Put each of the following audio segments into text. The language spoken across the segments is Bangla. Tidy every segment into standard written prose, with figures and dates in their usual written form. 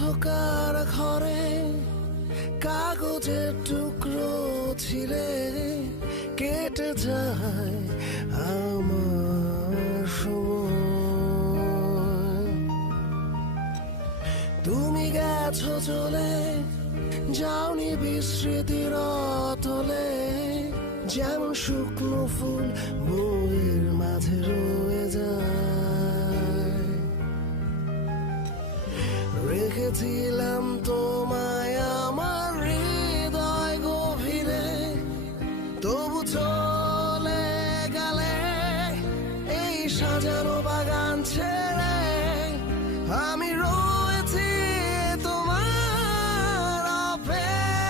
অন্ধকার ঘরে কাগজের টুকরো ছিলে কেটে যায় আমার সময়। তুমি গেছো চলে যাওনি বিস্মৃতির অতলে, যেমন শুকনো ফুল বইয়ের মাঝে রয়ে যায়। রেখেছিলাম তোমায় আমার হৃদয় গভীরে, তবু চলে গেলে এই সাজানো বাগান ছেড়ে। আমি রয়েছি তোমার অপেক্ষায়।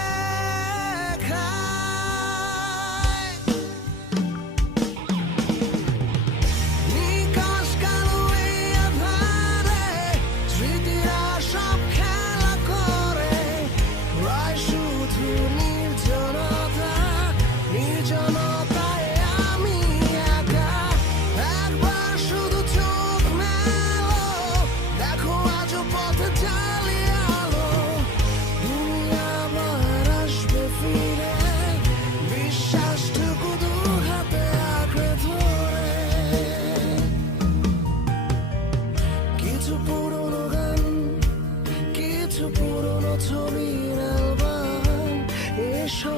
নিকাশ কালো এই আধারে স্মৃতিরা সব খেলা করে, প্রায় শুধু নির্জনতা, নির্জনতায় আমি একা। একবার শুধু চোখ মেলো, দেখো আজও পথে জ্বালিয়ে আলো। তুমি আবার আসবে ফিরে, বিশ্বাসটুকু দু হাতে আঁকড়ে ধরে। কিছু পুরনো গান, কিছু পুরনো ছবির অ্যালবাম, এসো